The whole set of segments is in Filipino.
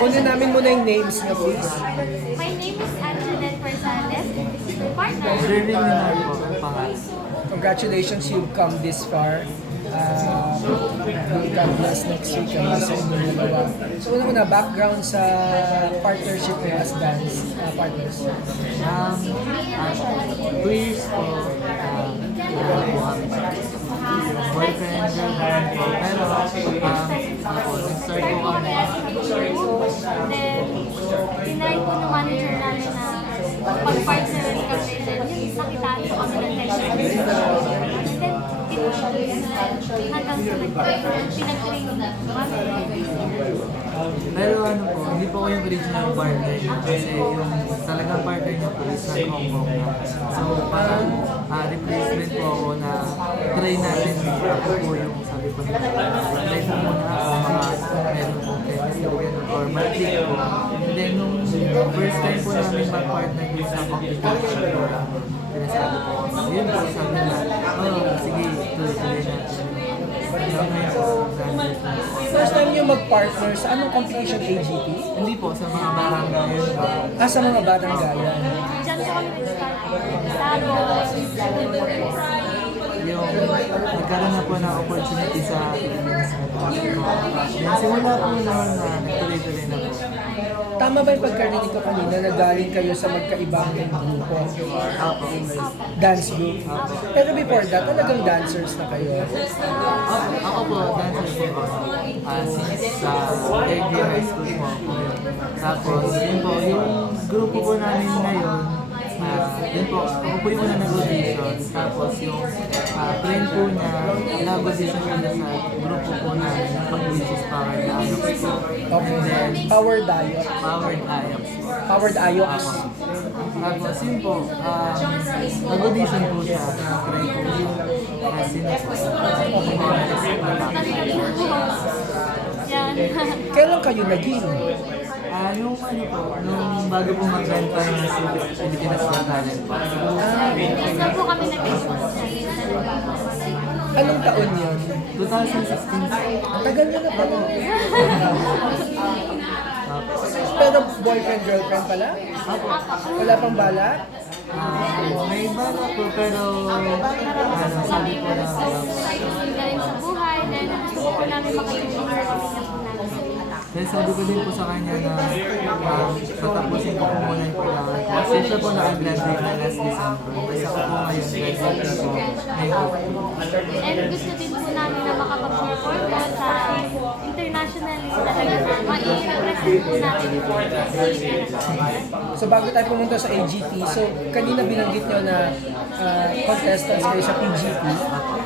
Kunin namin muna yung names niyo, please. My name is Anjanette Persales. Partner. Jervin Linar po ang pangalan. Congratulations, you've come this far. God bless next week ang sa inyong dalawa. So una background sa partnership niyo as dance partners. 2 years po, boyfriend, girlfriend po. Pero, nag-start po kami. Then, tinry po ng manager namin na pag-partner kami. Then, yun, nakitaan po kami ng tension. Then, hanggang sa pinag-train na Pero ano po, hindi po ko yung original partner niya kasi yung talagang partner niya po is Hong Kong na. So parang replacement po ako na try natin ako po yung sabi ko na try mo muna ako mga meron po chemistry or mag-click po. And then nung first time po namin mag-partner yung sa competition po, pinasabi po ako. Yun po sabi na, sige, tuloy-tuloy natin. First time niyo mag-partner sa anong competition, AGT? Hindi po, sa mga barangay. Sa mga batang gaya. Diyan po kami nag-start. Yung nagkaroon na po ng opportunity sa Philippines. Yung simula po noon na nagtuloy-tuloy na po. Tama ba yung pagkarinig ko kanina na galing kayo sa magkaibang grupo? Dance group? Pero before that, talagang dancers na kayo? Ako po, dancer po ako. Since sa third year high school po ako. Tapos, yun po, yung grupo po namin ngayon, yun po, ako po yung una nag-audition. Tapos yung friend po niya, nag-audition niya sa grupo po namin na pag-which is Powered Ayox po. Okay. Powered Ayox. Powered Ayox po. Powered Ayox. Tapos yun po, nag-audition po siya. Try po yung sino po. Yan. Kailan kayo naging? Yung ano po, nung bago po mag-rent tayo ng Pilipinas Got Talent po. Isa po kami nag-expose. Anong taon yun? 2016. Ang tagal nyo na pala. Pero boyfriend, girlfriend pala? Wala pang balak? May bala po pero sabi ko na Galing sa buhay. Then, gusto po namin makatulong sa pamilya po namin. then sabi ko din po sa kanya na patapusin ko po muna yung kailangan ko. Kasi siya po naka-graduate na last December. Kasi ako po ngayon, graduate po ngayon. And gusto din po namin na makapag-perform po sa internationally talaga na mai-represent po natin po sa Pilipinas. So bago tayo pumunta sa AGT, so kanina binanggit nyo na contestants kayo sa PGT.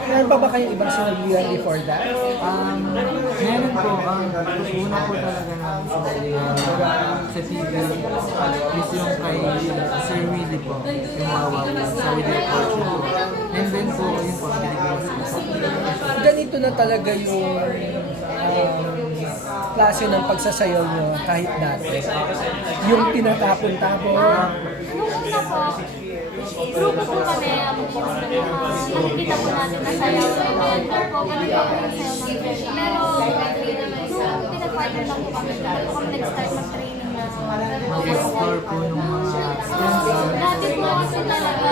Meron pa ba kayong ibang sinabihan before that? Meron po, una po talaga namin sa TV is yung kay Sir Willie po, yung Wawa sa Willie Fortune po. And then po, yun po, binigyan sila sa akin. Ganito na talaga yung klase ng pagsasayaw nyo kahit dati. Yung tinatapon-tapon. Nung una po, grupo po kami, nakikita po natin na sayaw. And po, ganun po po yung sayaw ng friend. Pero, nung pinag-partner lang po kami, po kami nag-start mag-training na Mag-explore po ng mga dati po kasi talaga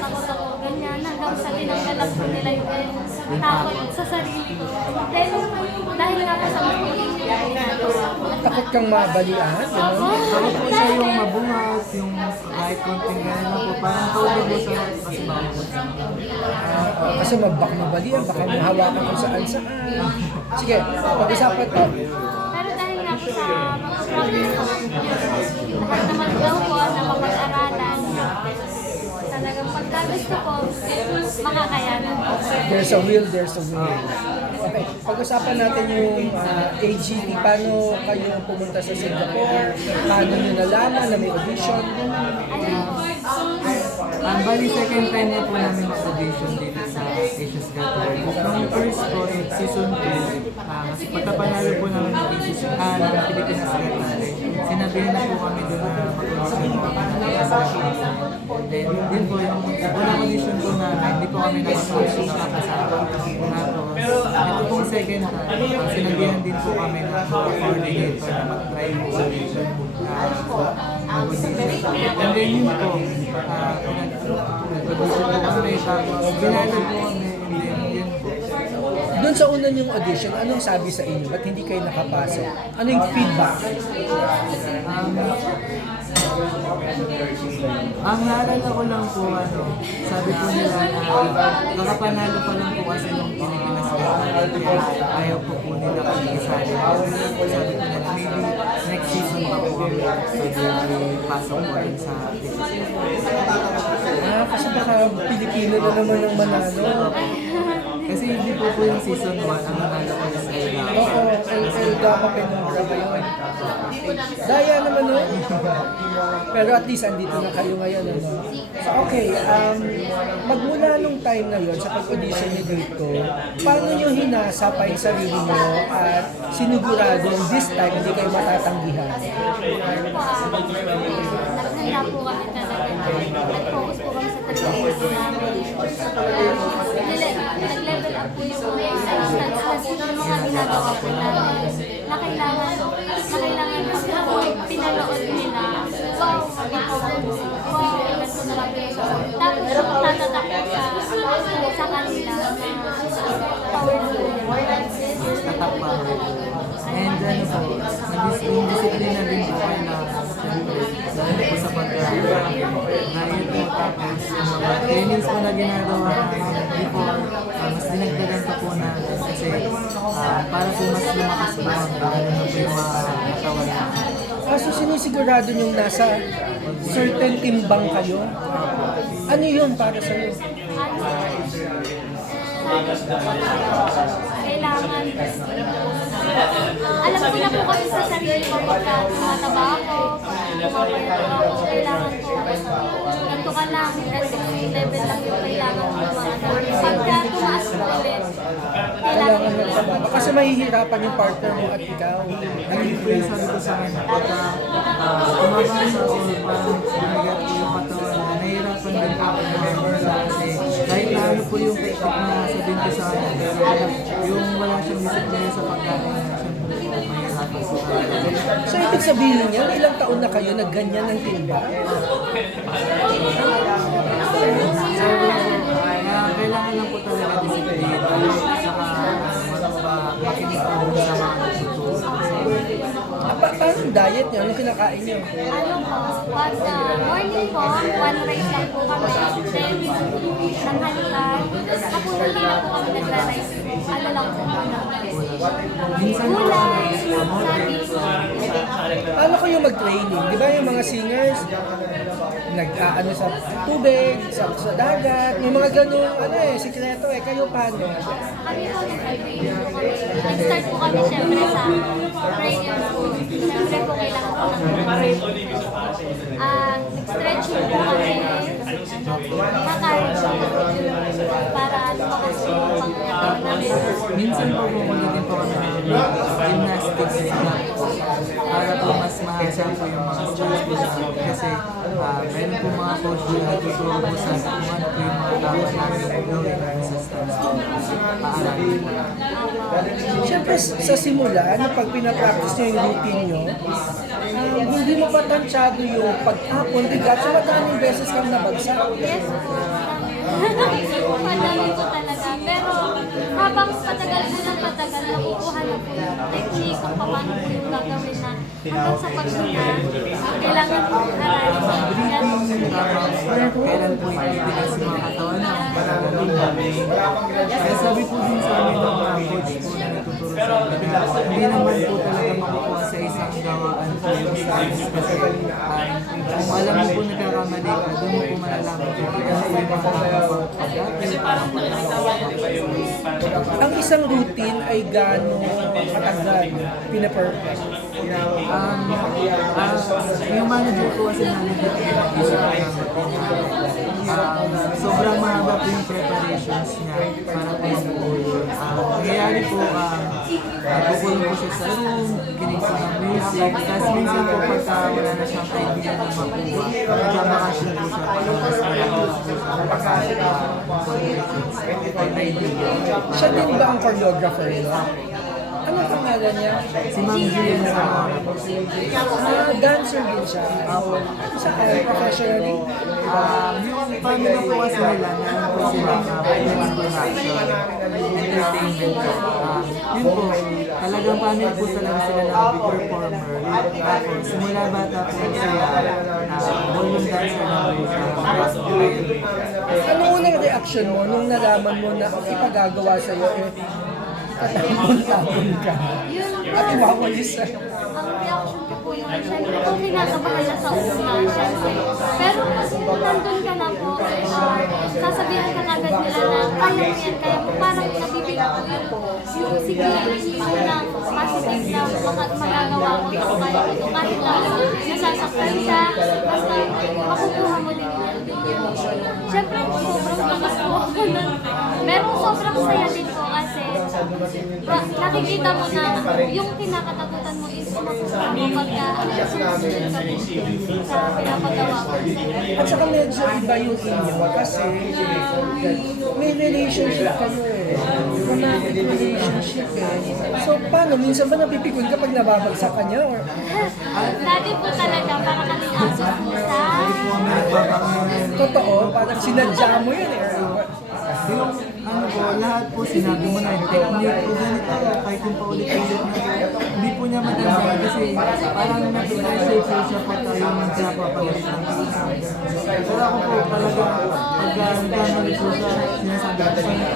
takot ako ganyan hanggang sa tinanggalan po nila yung takot sa sarili ko. Then, dahil nga po sa mga Takot kang mabalian, gano'n? Ako po siya yung mabuhat, yung kahit konting gano'n na po, parang todo po sa kasi baka po sa Kasi baka mabalian, baka mahawakan kung saan-saan. Sige, pag-usapan to. pero dahil nga po sa mga problem ko, lahat naman daw po na mapag-aralan. Talagang pagka gusto ko, makakayanan po. There's a will, there's a way. Okay, pag-usapan natin yung AGT. Paano kayo pumunta sa Singapore? Paano nyo nalaman na may audition? Bali, second time na po namin mag-audition dito sa Asia's Got Talent. Nung first po, season 2, kasi pagkapanalo po namin ng Pilipinas Got Talent, sinabihan na po kami doon na mag-audition po kami ng Asia's Got Talent. Then, yun po yung unang audition po namin, hindi po kami nakapag-audition na kasama. Tapos, ito pong second time, sinabihan din po kami ng mga coordinator na mag-try po kami mag-audition. And then yun po, nag-audition po kami, tapos binalad po kami, and then yun po. Doon sa una niyong audition, anong sabi sa inyo? Ba't hindi kayo nakapasok? Ano yung feedback? Ang naalala ko lang po, sabi po nila na kakapanalo pa lang po kasi nung Pilipinas natin, kaya ayaw po nila kami isali. Sabi po nila, maybe next season pa po kami, pwede pasok po rin sa Kasi baka Pilipino na naman ang manalo. Kasi hindi po yung season 1, ang nanalo ko is Elga. Oo, El Gama Penobra ba yun? Daya naman nun. Pero at least andito na kayo ngayon. Ano? So okay, magmula nung time na yun, sa pag-audition niyo dito, paano nyo hinasa pa yung sarili nyo at siniguradong this time hindi kayo matatanggihan? Naghanda po kami talaga. Nag-focus po kami sa trabaho namin. Nag-level up po yung mga instance yung mga ginagawa po namin na kailangan pag pinanood nila, wow, sabi ko, wow, ganito na lang yun. Tapos tatatak sa kanila na powerful. Tatak pa rin. And ano po, nag-disciplina din po kayo na siyempre, dahil po sa pag-diet po, tapos yung mga trainings po na ginagawa before, mas dinagdagan pa po natin kasi para po mas lumakas po ang lalo na po yung mga katawan natin. So sinisigurado nyo nasa certain timbang kayo? Ano yun para sa'yo? Kailangan alam ko na po kasi sa sarili ko pagka tumataba ako, pumapayat ako, kailangan ko ganito ka lang, level lang yung kailangan ko pagka tumaas ko ulit, Kailangan mo sa baba. Kasi mahihirapan yung partner mo at ikaw. Hindi po yung sabi ko sa kanya, pagka tumabasa o parang bumigat po yung katawan na nahihirapan din po ako na kasi kahit na ano po yung technique na sabihin ko sa kanya, pero yung wala siyang disiplina sa pagkain na siyempre po mahihirapan sa kanya. So ibig sabihin niya, ilang taon na kayo na ganyan ng timba? Kaya kailangan lang po talaga disiplina saka makinig po sa mga nagtuturo. Paano diet niyo? Ano kinakain niyo? ano po, pag morning po, one rice lang po kami, then tanghalian, hapunan din na po kami nagra-rice, ano lang po muna. Minsan po Gulay, kamote, saging, Paano kayo mag-training? Di ba yung mga singers, nag-ano sa tubig, sa dagat, may mga ganung sikreto kayo paano? kami po nag-start po kami syempre sa prayer po. Syempre po kailangan po ng nag-stretch po kami, makakarage para lumakas po yung pangyayon namin. minsan po pumunta din po kami ng gymnastics club po para po mas mahasa po yung mga skills po namin kasi meron po mga coach na nagtuturo po sa kung ano po yung mga dapat namin gawin sa stats po. Paaralin po. Siyempre sa simula, pag pinapractice niyo yung routine niyo, hindi mo pa tansyado yung pagtapon, bigat, so madaming beses kang nabagsak. Yes po, madami po talaga. Pero habang patagal po ng patagal, nakukuha na po yung technique kung paano po yung gagawin na hanggang sa pagsunod, kailangan po aralin sa Kailan po itigas yung mga katawan na gagawin namin. Kaya sabi po din sa amin ng mga coach po na natuturo sa amin na hindi naman po talaga makukuha sa isang gawaan po yung skills kasi kung alam mo po nagkakamali ka, doon mo po malalaman kung ano po yung mga pag-apil para po Ang isang routine ay gano'ng katagal pinaperfect. Yung manager ko kasi namin sobrang mahaba po yung preparations niya para po mabuo yun. Nangyayari po, pupunong po siya sa room, kinig po ng homesick. Tapos minsan po pagka wala na siyang kaibigan na makuha, nagmamakasyon po siya para mas marami po siya kaibigan. Siya din ba ang choreographer nyo? Ano pangalan niya? Si Ma'am Gian Zamora po. Dancer din siya. Saan? Professionally? Yung paano po kasi nila na po sila finance production, entertainment po. Yun po, talagang paano po talaga sila na big performer. Tapos simula bata po sila, ballroom dancer na po siya. Ano unang reaction mo nung nalaman mo na ang ipagagawa sa'yo tatapon-tapon ka? Yun po. At iwawalis sa... Ang reaction ko po yun, syempre po kinakabahan na sa una, syempre. Pero kung nandun ka na po, sasabihan ka na agad nila na kaya mo yan, kaya mo parang nabibigyan ko yung siguro na positive na magagawa ko ito, kaya ko ito, kahit lang nasasaktan siya, basta makukuha mo din yan. Syempre sobrang lakas po ako nun. Pero sobrang saya din po kasi nakikita mo na yung kinakatakutan mo is makukuha mo pagka sumusunod ka po sa pinapagawa ko. At saka medyo iba yung inyo kasi may relationship kayo eh. Romantic relationship eh. So paano? Minsan ba napipikon ka pag nababagsak ka niya? Or... Dati po talaga, para kami aso pusa. Totoo, parang sinadya mo yun eh. Yung ano po, lahat po sinabi mo na yung technique po ganito, kahit yung paulit-ulit na hindi po niya matanda kasi parang nag-reserve siya pa tayong pinapapagalit ng isa. Pero ako po talaga, pagka nagkamali po siya, sinasabi ko siya,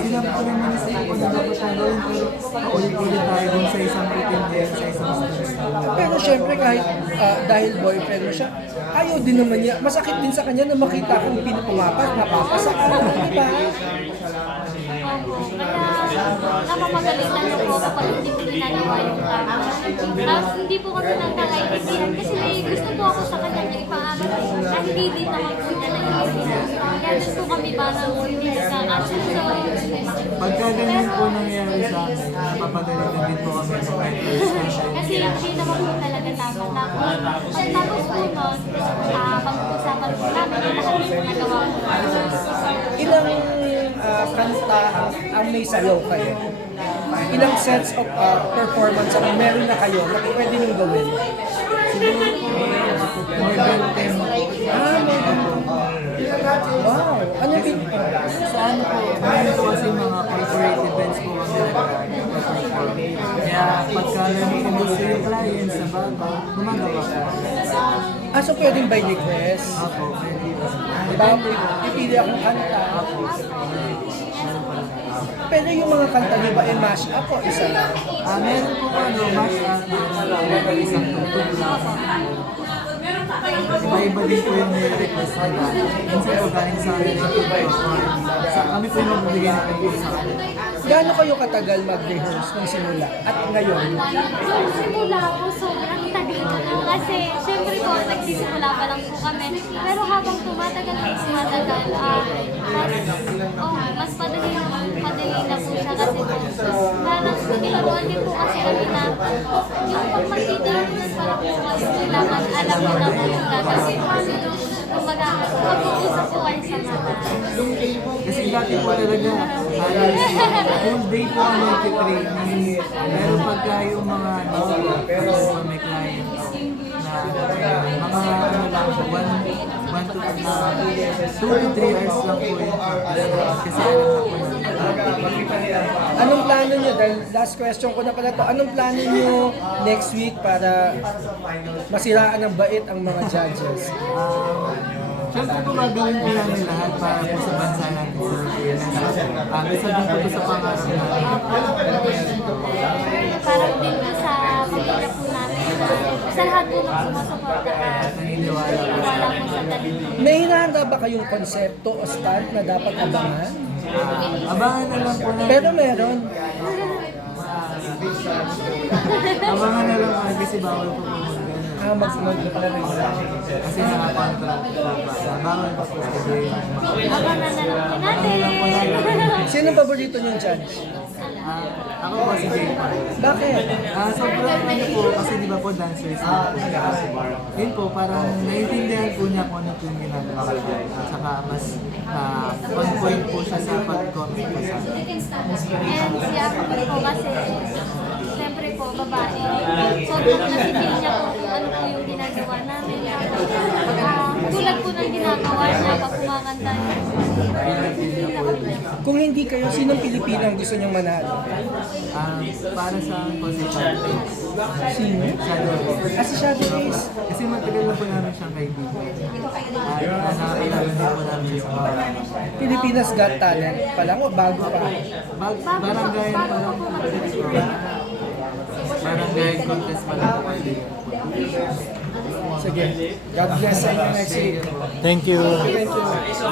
sinabi ko naman sa ako na dapat siya gawin pero paulit-ulit tayo dun sa isang routine din, sa isang stress. Pero syempre kahit dahil boyfriend mo siya, ayaw din naman niya. Masakit din sa kanya na makita kung pinupungapat, napapasa ka, di ba? Kaya napapagalitan na po kapag hindi ko ginagawa yung tama. Tapos hindi po kami nagkakaintindihan kasi may gusto po ako sa kanya na ipaangat na hindi din naman po niya naiintindihan. Kaya doon po kami parang hindi nagkakasunod. Pagka ganyan po nangyayari sa amin, napapagalitan din po kami ng Kasi hindi naman po talaga tama. Pagtapos po nun, pag-usapan po namin yung lahat ng nagawa ko. Ilang kanta ang may sayaw kayo? Ilang sets of performance ang meron na kayo na pwede nyung gawin? more than 10 Wow! Ano yung sa ano po, meron po kasi mga corporate events po kami nag-perform. Kaya pagka nag-industry yung clients sa bago, gumagawa po. so pwedeng by request? Ako, pwede po. Diba, pipili akong kanta. Pero yung mga kanta niyo ba, mash up o isa lang? Meron po ano, mash up, isang tugtog lang. Iba-iba din po yung request nila. Minsan po galing sa amin yung tugtog. Kami po yung magbigay natin po sa amin. Gaano kayo katagal mag-rehearse ng simula? At ngayon? Yung simula po, sobrang tagal. Kasi, syempre po, nagsisimula pa lang po kami. Pero habang tumatagal, mas madali na po siya kasi po. Parang naglaruan din po kasi kami na yung pag mag-rehearse pa lang po kayo, kailangan alam mo na po yung gagawin. Kumbaga, mag-uusap po kayo sa mata. Kasi dati po talaga, full day po ang training. Pero pagka yung mga may clients na mga ano lang, 2 to 3 hours lang po yun. Kasi alam na po Anong plano niyo? Dahil last question ko na pala to. Anong plano niyo next week para masiraan ng bait ang mga judges? Siyempre po gagawin po namin lahat para po sa bansa natin sa Pilipinas. Isa din po sa pangarap natin. Parang din po sa pamilya po namin na sa lahat po ng sumusuporta at Naniniwala po. wala po sa talento. May hinahanda ba kayong konsepto o stunt na dapat abangan? Abangan na lang po natin. Pero meron. Abangan na lang po kasi bawal po po mag-ganun. Magpapalagay na. Kasi nakakontract po pa. Bawal pa po kasi Abangan na lang po natin. Sino ang paborito niyong judge? Ako po si Jay po. Bakit? Sobrang ano po, kasi di ba po dancers na yun po, parang naiintindihan po niya kung ano po yung ginagawa ko. At saka mas on point po siya sa pag-comment po sa akin. And si Ako po kasi, siyempre po, babae. Sobrang nasipil niya po kung ano po yung ginagawa namin. Tulad po ng ginagawa niya pag kumakanta niya. Kung hindi kayo, sinong Pilipina ang gusto niyang manalo? Para sa position Sino? Shadow Rays. Si Shadow Rays. Kasi matagal na po namin siyang kaibigan. Nakailaban din po namin siya sa mga Pilipinas Got Talent pa lang o bago pa? barangay pa lang po. Barangay contest pa lang po kaibigan. Sige. God bless sa inyo next week. Thank you. Thank you.